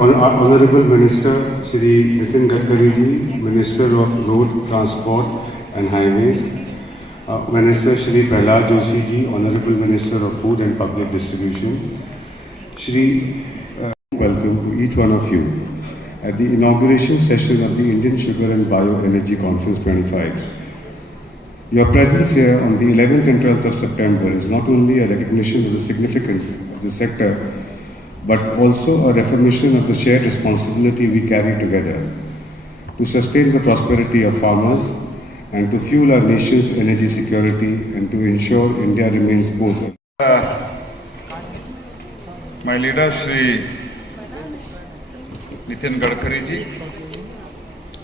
Honorable Minister Shri Nitin Gadkari ji, Minister of Road Transport and Highways, Minister Shri Prahlad Joshi ji, Honorable Minister of Food and Public Distribution, Shri, welcome to each one of you at the inauguration session of the Indian Sugar and Bioenergy Conference 25. Your presence here on the 11th and 12th of September is not only a recognition of the significance of the sector, but also a recognition of the shared responsibility we carry together to sustain the prosperity of farmers and to fuel our nation's energy security and to ensure India remains both. My leader, Shri Nitin Gadkari ji,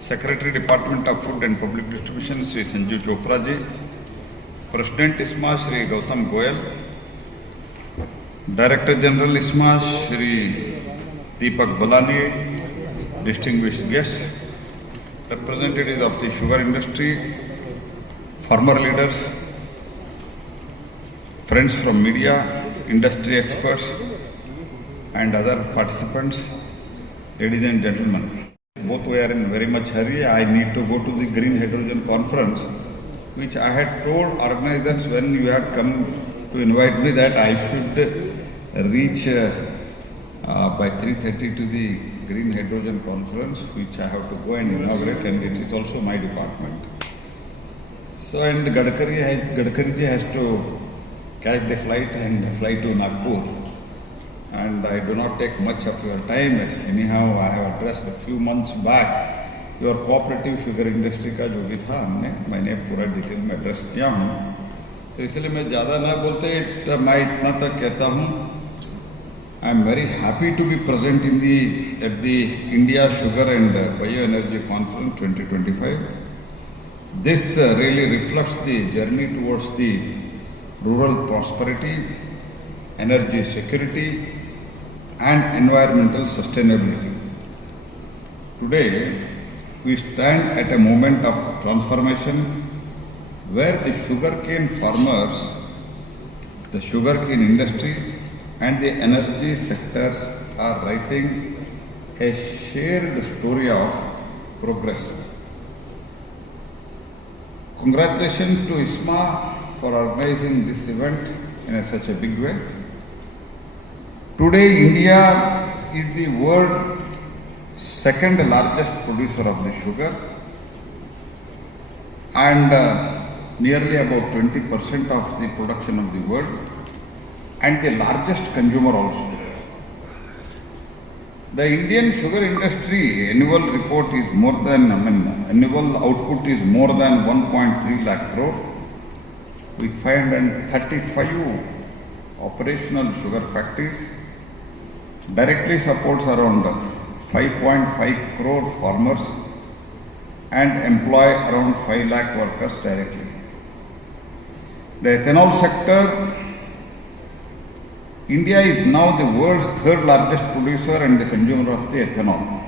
Secretary Department of Food and Public Distribution, Shri Sanjeev Chopra ji, President ISMA, Shri Gautam Goyal, Director General ISMA, Shri Deepak Balani, distinguished guests, representatives of the sugar industry, farmer leaders, friends from media, industry experts, and other participants, ladies and gentlemen. Both we are in very much hurry. I need to go to the Green Hydrogen Conference, which I had told organizers when you had come to invite me that I should reach by 3:30 to the Green Hydrogen Conference, which I have to go and inaugurate, and it is also my department. So, and Gadkari ji has to catch the flight and fly to Nagpur. And I do not take much of your time. Anyhow, I have addressed a few months back your cooperative sugar industry का जो भी था मैंने पूरा detail में address किया हूँ, तो इसलिए मैं ज़्यादा ना बोलते मैं इतना तक कहता हूँ, I am very happy to be present at the India Sugar and Bioenergy Conference 2025. This really reflects the journey towards the rural prosperity, energy security, and environmental sustainability. Today, we stand at a moment of transformation where the sugarcane farmers, the sugarcane industry, and the energy sectors are writing a shared story of progress. Congratulations to ISMA for organizing this event in such a big way. Today, India is the world's second largest producer of the sugar and nearly about 20% of the production of the world, and the largest consumer also. The Indian sugar industry annual report is annual output is more than 1.3 lakh crore with 535 operational sugar factories, directly supports around 5.5 crore farmers and employ around 5 lakh workers directly. The ethanol sector, India is now the world's third largest producer and the consumer of the ethanol,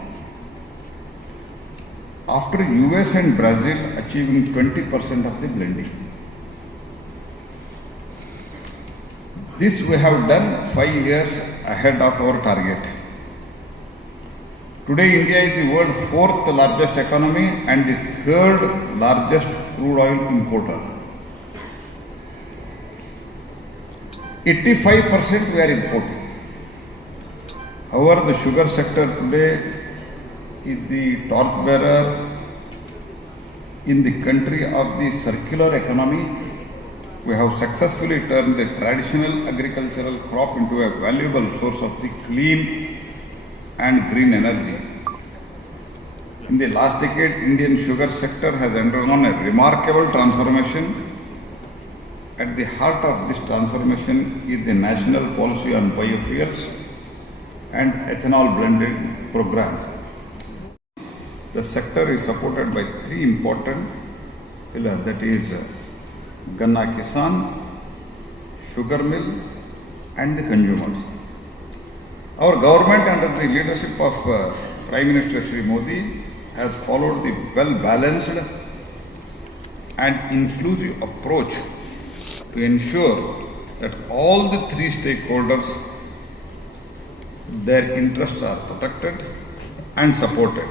after US and Brazil achieving 20% of the blending. This we have done 5 years ahead of our target. Today, India is the world's fourth largest economy and the third largest crude oil importer. 85% we are importing. However, the sugar sector today is the torchbearer in the country of the circular economy. We have successfully turned the traditional agricultural crop into a valuable source of the clean and green energy. In the last decade, Indian sugar sector has undergone a remarkable transformation. At the heart of this transformation is the National Policy on Biofuels and Ethanol Blending Program. The sector is supported by three important pillars, that is Ganna Kisan, sugar mill, and the consumers. Our government under the leadership of Prime Minister Shri Modi has followed the well-balanced and inclusive approach to ensure that all the three stakeholders their interests are protected and supported.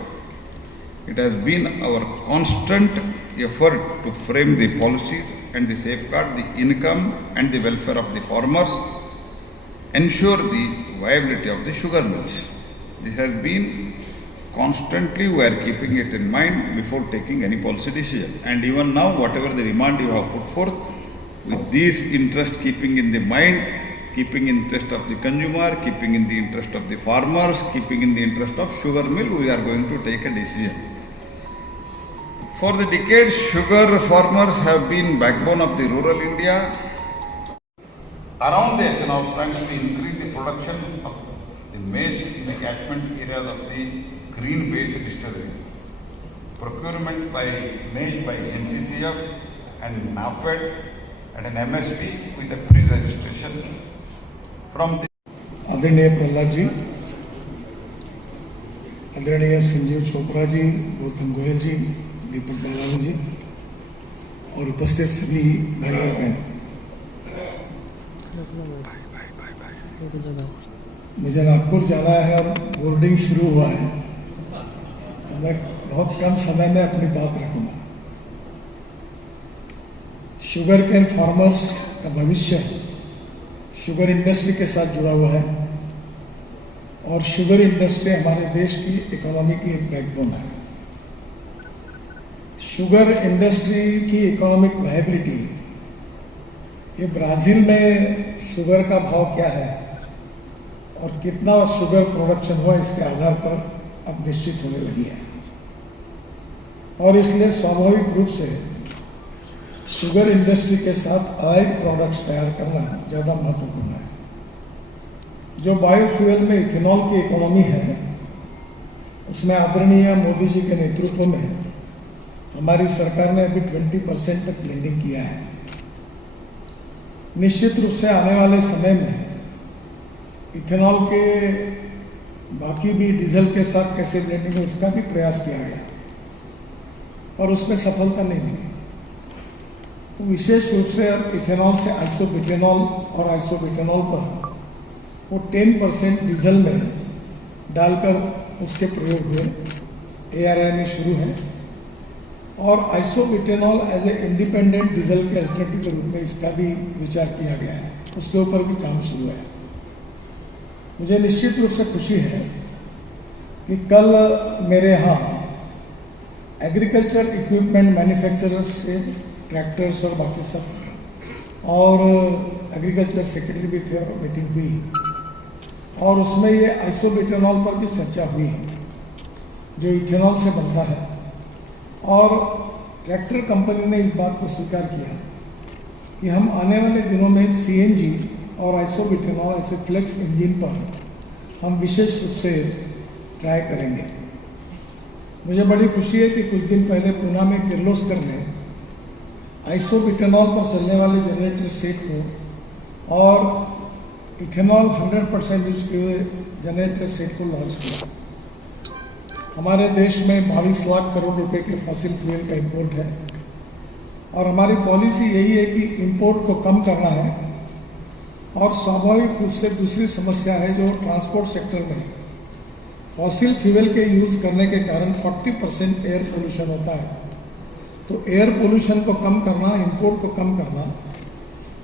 It has been our constant effort to frame the policies and the safeguard the income and the welfare of the farmers, ensure the viability of the sugar mills. This has been constantly, we are keeping it in mind before taking any policy decision. And even now, whatever the demand you have put forth, with these interest keeping in the mind, keeping interest of the consumer, keeping in the interest of the farmers, keeping in the interest of sugar mill, we are going to take a decision. For the decades, sugar farmers have been backbone of the rural India. Around the ethanol plants to increase the production of the maize in the catchment areas of the green-based distillery. Procurement by maize by NCCF and NAFED at an MSP with a pre-registration from the आदरणीय प्रहलाद जी, आदरणीय संजीव चोपड़ा जी, गौतम गोयल जी, दीपक बालानी जी और उपस्थित सभी भाई और बहन, मुझे नागपुर जाना है और बोर्डिंग शुरू हुआ है, तो मैं बहुत कम समय में अपनी बात रखूंगा। शुगर केन फार्मर्स का भविष्य शुगर इंडस्ट्री के साथ जुड़ा हुआ है और शुगर इंडस्ट्री हमारे देश की इकोनॉमी की एक बैकबोन है। शुगर इंडस्ट्री की इकोनॉमिक वायबिलिटी, ये ब्राजील में शुगर का भाव क्या है और कितना शुगर प्रोडक्शन हुआ, इसके आधार पर अब निश्चित होने लगी है और इसलिए स्वाभाविक रूप से शुगर इंडस्ट्री के साथ अलाइड प्रोडक्ट्स तैयार करना ज़्यादा महत्वपूर्ण है। जो बायोफ्यूल में इथेनॉल की इकोनॉमी है, उसमें आदरणीय मोदी जी के नेतृत्व में हमारी सरकार ने अभी 20% तक ब्लेंडिंग किया है। निश्चित रूप से आने वाले समय में इथेनॉल के बाकी भी डीजल के साथ कैसे ब्लेंडिंग है, उसका भी प्रयास किया गया और उसमें सफलता नहीं मिली। तो विशेष रूप से इथेनॉल से आइसोब्यूटेनॉल और आइसोब्यूटेनॉल पर वो 10% डीजल में डालकर उसके प्रयोग हुए ARI में शुरू है और isobutanol as a independent diesel के अल्टरनेटिव के रूप में इसका भी विचार किया गया है, उसके ऊपर भी काम शुरू है। मुझे निश्चित रूप से खुशी है कि कल मेरे यहाँ एग्रीकल्चर इक्विपमेंट मैन्युफैक्चरर्स से ट्रैक्टर्स और बाकी सब और एग्रीकल्चर सेक्रेटरी भी थे और मीटिंग हुई और उसमें ये आइसोब्यूटेनॉल पर भी चर्चा हुई जो इथेनॉल से बनता है और ट्रैक्टर कंपनी ने इस बात को स्वीकार किया कि हम आने वाले दिनों में CNG और आइसोब्यूटेनॉल ऐसे फ्लेक्स इंजन पर हम विशेष रूप से ट्राई करेंगे। मुझे बड़ी खुशी है कि कुछ दिन पहले पूना में किर्लोस्कर ने आइसोब्यूटेनॉल पर चलने वाले जनरेटर सेट को और इथेनॉल 100% यूज किए हुए जनरेटर सेट को लॉन्च किया। हमारे देश में 22 लाख करोड़ रुपए के फॉसिल फ्यूल का इंपोर्ट है और हमारी पॉलिसी यही है कि इंपोर्ट को कम करना है और स्वाभाविक रूप से दूसरी समस्या है जो ट्रांसपोर्ट सेक्टर में फॉसिल फ्यूल के यूज करने के कारण 40% एयर पोल्यूशन होता है। तो एयर पोल्यूशन को कम करना, इंपोर्ट को कम करना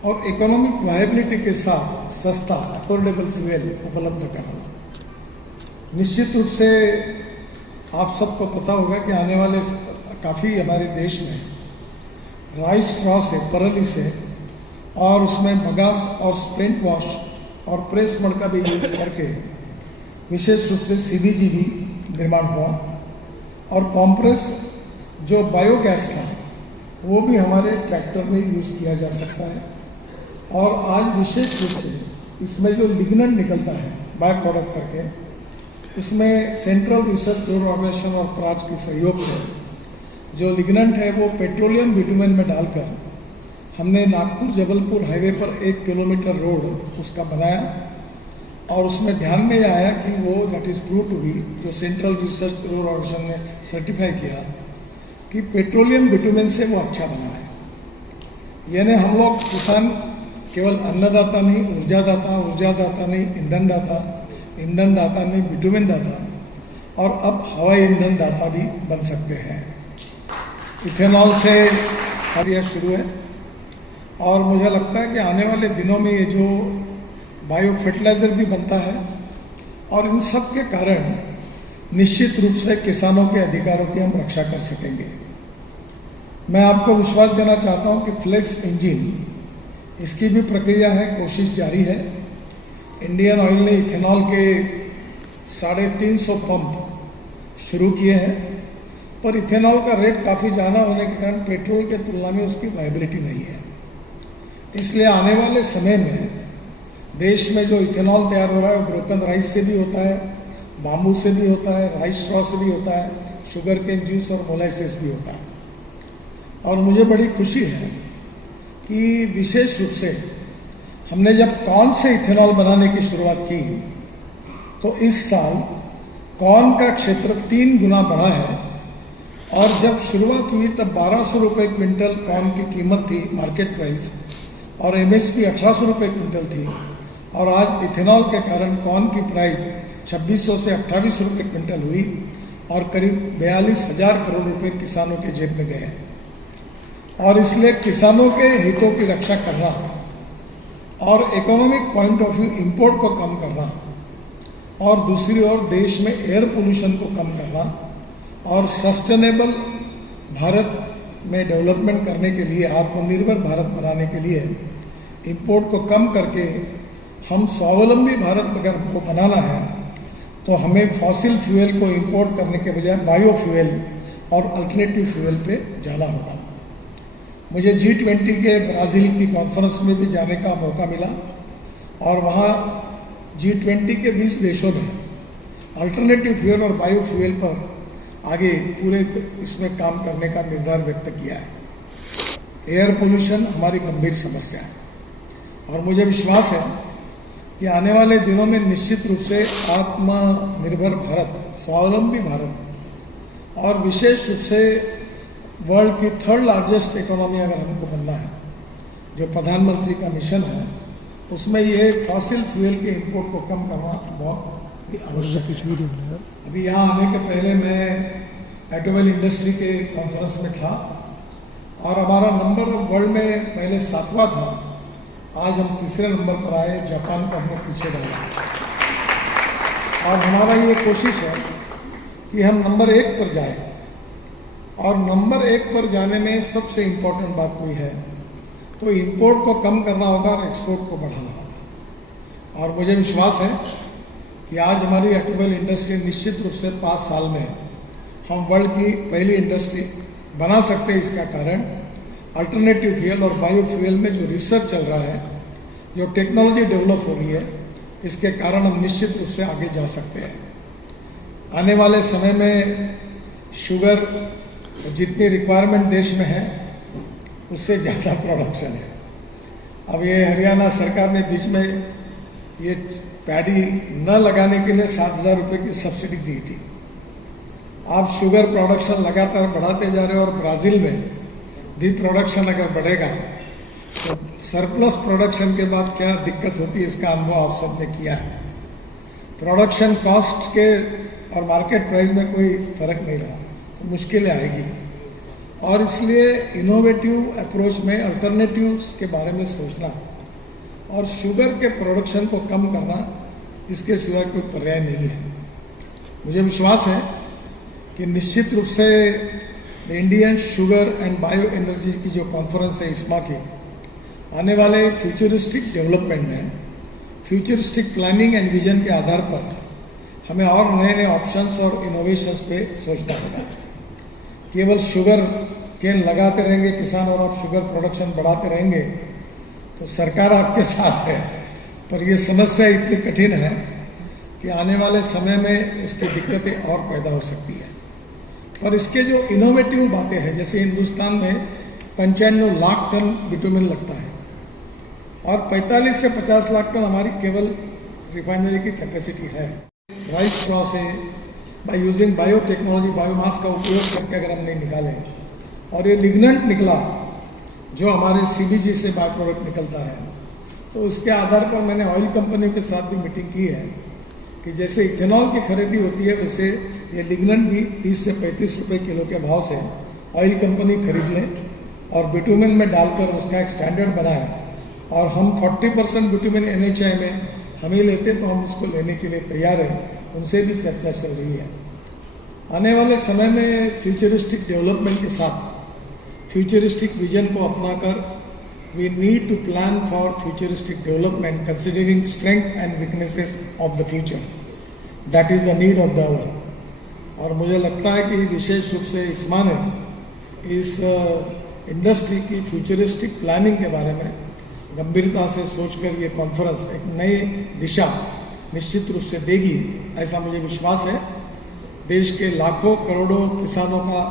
और इकोनॉमिक वायबिलिटी के साथ सस्ता अफोर्डेबल फ्यूल उपलब्ध कराना। निश्चित रूप से आप सबको पता होगा कि आने वाले काफ़ी हमारे देश में राइस स्ट्रॉ से, परली से और उसमें बगास और स्पेंट वॉश और प्रेस मड का भी यूज करके विशेष रूप से CBG भी निर्माण हुआ और कॉम्प्रेस जो बायोगैस था वो भी हमारे ट्रैक्टर में यूज किया जा सकता है और आज विशेष रूप से इसमें जो लिग्नेंट निकलता है बाय प्रोडक्ट करके, उसमें सेंट्रल रिसर्च ऑर्गेनाइजेशन और प्राज के सहयोग से जो लिग्नेंट है वो पेट्रोलियम बिटुमेन में डालकर हमने नागपुर जबलपुर हाईवे पर 1 किलोमीटर रोड उसका बनाया और उसमें ध्यान में यह आया कि वो that is prove to be, जो सेंट्रल रिसर्च ऑर्गेनाइजेशन ने सर्टिफाई किया कि पेट्रोलियम बिटुमेन से वो अच्छा बना है। यानी हम लोग किसान केवल अन्नदाता नहीं, ऊर्जादाता नहीं, ईंधन दाता, ईंधन दाता नहीं बिटुमिन दाता और अब हवाई ईंधन दाता भी बन सकते हैं। इथेनॉल से कार्य शुरू है और मुझे लगता है कि आने वाले दिनों में ये जो बायो फर्टिलाइजर भी बनता है और इन सब के कारण निश्चित रूप से किसानों के अधिकारों की हम रक्षा कर सकेंगे। मैं आपको विश्वास देना चाहता हूं कि फ्लेक्स इंजन इसकी भी प्रक्रिया है, कोशिश जारी है। इंडियन ऑयल ने इथेनॉल के 350 पंप शुरू किए हैं, पर इथेनॉल का रेट काफ़ी ज़्यादा होने के कारण पेट्रोल के तुलना में उसकी वायबिलिटी नहीं है। इसलिए आने वाले समय में देश में जो इथेनॉल तैयार हो रहा है वो ब्रोकन राइस से भी होता है, बाम्बू से भी होता है, राइस स्ट्रॉ से भी होता है, शुगर केन जूस और मोलाइसिस भी होता है। और मुझे बड़ी खुशी है कि विशेष रूप से हमने जब कॉर्न से इथेनॉल बनाने की शुरुआत की तो इस साल कॉर्न का क्षेत्र 3 गुना बढ़ा है और जब शुरुआत हुई तब 1200 रुपये क्विंटल कॉर्न की कीमत थी मार्केट प्राइस और एमएसपी 1800 रुपये क्विंटल थी और आज इथेनॉल के कारण कॉर्न की प्राइस 2600 से 2800 रुपये क्विंटल हुई और करीब 42,000 करोड़ रुपए किसानों के जेब में गए। और इसलिए किसानों के हितों की रक्षा करना और economic point of view import को कम करना और दूसरी ओर देश में एयर पोल्यूशन को कम करना और सस्टेनेबल भारत में डेवलपमेंट करने के लिए, आत्मनिर्भर भारत बनाने के लिए इंपोर्ट को कम करके हम स्वावलंबी भारत अगर हमको बनाना है तो हमें फॉसिल फ्यूल को इंपोर्ट करने के बजाय बायोफ्यूल और अल्टरनेटिव फ्यूल पे जाना होगा। मुझे G20 के ब्राज़ील की कॉन्फ्रेंस में भी जाने का मौका मिला और वहाँ G20 के 20 देशों में अल्टरनेटिव फ्यूल और बायोफ्यूल पर आगे पूरे इसमें काम करने का निर्धार व्यक्त किया है। एयर पोल्यूशन हमारी गंभीर समस्या है और मुझे विश्वास है कि आने वाले दिनों में निश्चित रूप से आत्मनिर्भर भारत, स्वावलंबी भारत और विशेष रूप से वर्ल्ड की 3rd लार्जेस्ट इकोनॉमी अगर हमको बनना है, जो प्रधानमंत्री का मिशन है, उसमें ये फॉसिल फ्यूल के इंपोर्ट को कम करना बहुत ही आवश्यक है। अभी यहाँ आने के पहले मैं ऑटोमोबाइल इंडस्ट्री के कॉन्फ्रेंस में था और हमारा नंबर वर्ल्ड में पहले 7वां था, आज हम 3रे नंबर पर आए, जापान को हमने पीछे डाला और हमारा ये कोशिश है कि हम नंबर 1 पर जाए और नंबर 1 पर जाने में सबसे इम्पोर्टेंट बात कोई है तो इंपोर्ट को कम करना होगा और एक्सपोर्ट को बढ़ाना होगा। और मुझे विश्वास है कि आज हमारी ऑटोमोबाइल इंडस्ट्री निश्चित रूप से 5 साल में हम वर्ल्ड की पहली इंडस्ट्री बना सकते हैं। इसका कारण अल्टरनेटिव फ्यूल और बायोफ्यूल में जो रिसर्च चल रहा है, जो टेक्नोलॉजी डेवलप हो रही है, इसके कारण हम निश्चित रूप से आगे जा सकते हैं। आने वाले समय में शुगर जितनी रिक्वायरमेंट देश में है उससे ज़्यादा प्रोडक्शन है। अब ये हरियाणा सरकार ने बीच में ये पैडी न लगाने के लिए 7,000 रुपये की सब्सिडी दी थी। आप शुगर प्रोडक्शन लगातार बढ़ाते जा रहे हो और ब्राज़ील में भी प्रोडक्शन अगर बढ़ेगा तो सरप्लस प्रोडक्शन के बाद क्या दिक्कत होती है इसका अनुभव आप सबने किया है। प्रोडक्शन कॉस्ट के और मार्केट प्राइस में कोई फर्क नहीं रहा तो मुश्किलें आएगी और इसलिए इनोवेटिव अप्रोच में अल्टरनेटिव्स के बारे में सोचना और शुगर के प्रोडक्शन को कम करना, इसके सिवाय कोई पर्याय नहीं है। मुझे विश्वास है कि निश्चित रूप से Indian sugar and bio energy की जो कॉन्फ्रेंस है ISMA की, आने वाले फ्यूचरिस्टिक डेवलपमेंट में फ्यूचरिस्टिक प्लानिंग एंड विजन के आधार पर हमें और नए नए ऑप्शंस और इनोवेशंस पे सोचना होगा। केवल शुगर केन लगाते रहेंगे किसान और आप शुगर प्रोडक्शन बढ़ाते रहेंगे तो सरकार आपके साथ है, पर ये समस्या इतनी कठिन है कि आने वाले समय में इसकी दिक्कतें और पैदा हो सकती है। पर इसके जो इनोवेटिव बातें हैं, जैसे हिंदुस्तान में 95 लाख टन बिटुमिन लगता है और 45 से 50 लाख टन हमारी केवल रिफाइनरी की कैपेसिटी है। राइस स्ट्रॉ से बाय यूजिंग बायोटेक्नोलॉजी, बायोमास का उपयोग करके अगर हमने निकाले और ये लिग्नेंट निकला जो हमारे CBG से बाय प्रोडक्ट निकलता है, तो उसके आधार पर मैंने ऑयल कंपनियों के साथ भी मीटिंग की है कि जैसे इथेनॉल की खरीदी होती है वैसे ये लिग्नन भी 30 से 35 रुपए किलो के भाव से ऑयल कंपनी खरीद लें और बिटुमेन में डालकर उसका एक स्टैंडर्ड बनाए। और हम 40% बिटुमेन NHI में हम ही लेते तो हम उसको लेने के लिए तैयार हैं, उनसे भी चर्चा चल रही है। आने वाले समय में फ्यूचरिस्टिक डेवलपमेंट के साथ फ्यूचरिस्टिक विजन को अपनाकर we need to plan for futuristic development considering strength and weaknesses of the future. That is the need of the hour. और मुझे लगता है कि विशेष रूप से इस्मा ने इस इंडस्ट्री की फ्यूचरिस्टिक प्लानिंग के बारे में गंभीरता से सोचकर ये कॉन्फ्रेंस एक नई दिशा निश्चित रूप से देगी, ऐसा मुझे विश्वास है। देश के लाखों करोड़ों किसानों का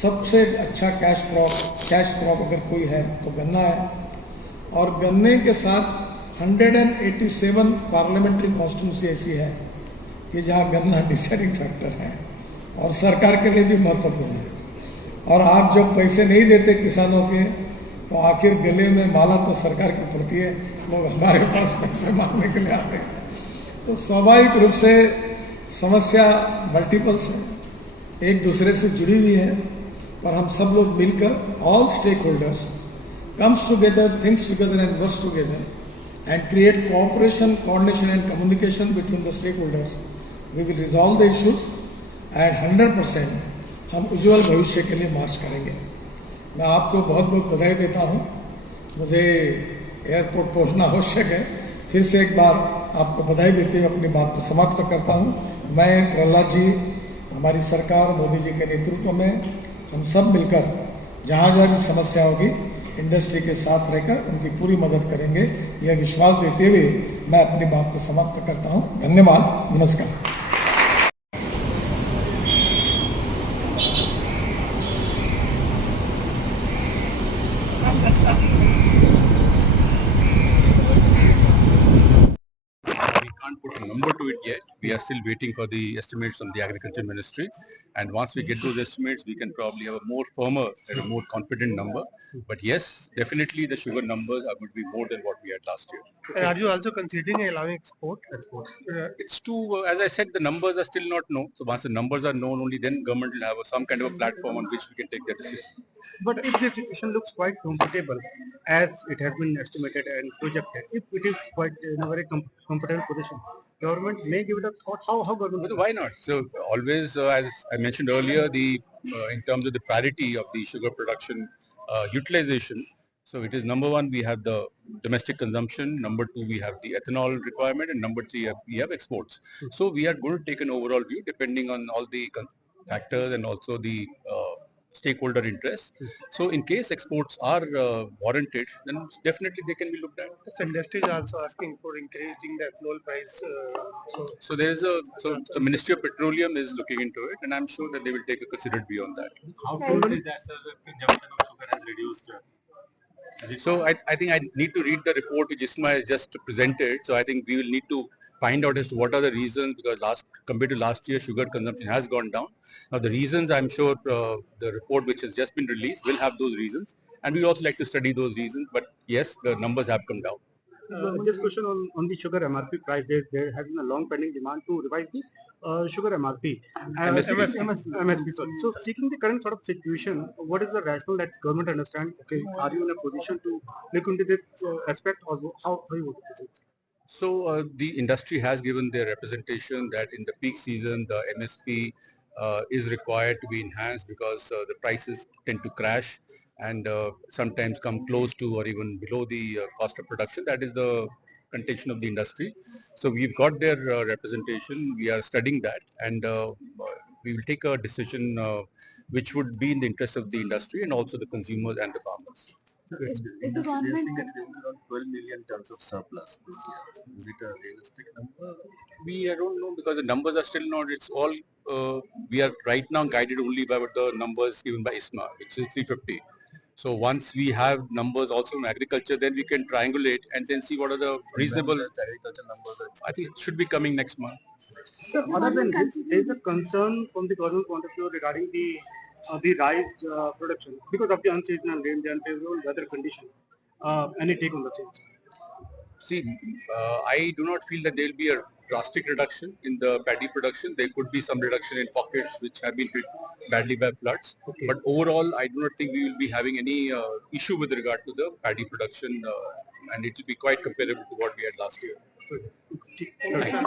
सबसे अच्छा कैश क्रॉप अगर कोई है तो गन्ना है। और गन्ने के साथ 187 पार्लियामेंट्री कॉन्स्टिट्यूंसी ऐसी है कि जहां गन्ना डिसाइडिंग फैक्टर है और सरकार के लिए भी महत्वपूर्ण है। और आप जब पैसे नहीं देते किसानों के तो आखिर गले में माला तो सरकार की पड़ती है, लोग हमारे पास पैसे मांगने के लिए आते हैं। तो स्वाभाविक रूप से समस्या मल्टीपल्स है, एक दूसरे से जुड़ी हुई है, पर हम सब लोग मिलकर all stakeholders comes together, thinks together and works together and create cooperation, coordination and communication between the stakeholders, we will resolve the issues and 100% हम उज्जवल भविष्य के लिए मार्च करेंगे। मैं आपको बहुत बहुत बधाई देता हूँ। मुझे एयरपोर्ट पहुँचना आवश्यक है। फिर से एक बार आपको बधाई देते हुए अपनी बात को समाप्त करता हूँ। मैं, प्रहलाद जी, हमारी सरकार मोदी जी के नेतृत्व में हम सब मिलकर जहाँ जहाँ भी समस्या होगी इंडस्ट्री के साथ रहकर उनकी पूरी मदद करेंगे, यह विश्वास देते हुए मैं अपनी बात को समाप्त करता हूँ। धन्यवाद, नमस्कार। We can't put a number to it yet. We are still waiting for the estimates from the Agriculture Ministry. And once we get those estimates, we can probably have a more firmer and a more confident number. But yes, definitely the sugar numbers are going to be more than what we had last year. And are you also considering allowing export? It's too, as I said, the numbers are still not known. So once the numbers are known, only then government will have some kind of a platform on which we can take the decision. But if the situation looks quite comfortable, as it has been estimated and projected, if it is quite in a very comfortable position, government may give it a thought. How government? But why not? So always, as I mentioned earlier, the in terms of the parity of the sugar production utilization. So it is number one, we have the domestic consumption. Number two, we have the ethanol requirement, and number three, we have exports. So we are going to take an overall view depending on all the factors and also the stakeholder interests. So in case exports are warranted, then definitely they can be looked at. The industry is also asking for increasing the ethanol price. So there is the Ministry of Petroleum is looking into it, and I'm sure that they will take a considered view on that. How true is that, sir, the consumption of sugar has reduced? So I think I need to read the report which ISMA has just presented. So I think we will need to find out as to what are the reasons, because compared to last year, sugar consumption has gone down. Now the reasons, I'm sure the report which has just been released will have those reasons, and we also like to study those reasons. But yes, the numbers have come down. Just question on the sugar MRP price. There has been a long pending demand to revise the sugar MRP. MSP. Sorry. So seeking the current sort of situation, what is the rationale that government understand? Okay, are you in a position to look into this aspect, or how you would proceed? So the industry has given their representation that in the peak season, the MSP is required to be enhanced because the prices tend to crash and sometimes come close to or even below the cost of production. That is the contention of the industry. So we've got their representation. We are studying that, and we will take a decision which would be in the interest of the industry and also the consumers and the farmers. Is the government saying that there will be around 12 million tons of surplus this year? Is it a realistic number? I don't know, because the numbers are still not, it's all, we are right now guided only by what the numbers given by ISMA, which is 350. So once we have numbers also from agriculture, then we can triangulate and then see what are the reasonable Agriculture numbers are I think it should be coming next month. So other than this, there is a concern from the government point of view regarding the rice production because of the unseasonal rain, the unfavorable weather condition. Any take on the same? See, I do not feel that there will be a drastic reduction in the paddy production. There could be some reduction in pockets which have been hit badly by floods. But overall, I do not think we will be having any issue with regard to the paddy production, and it will be quite comparable to what we had last year. Okay.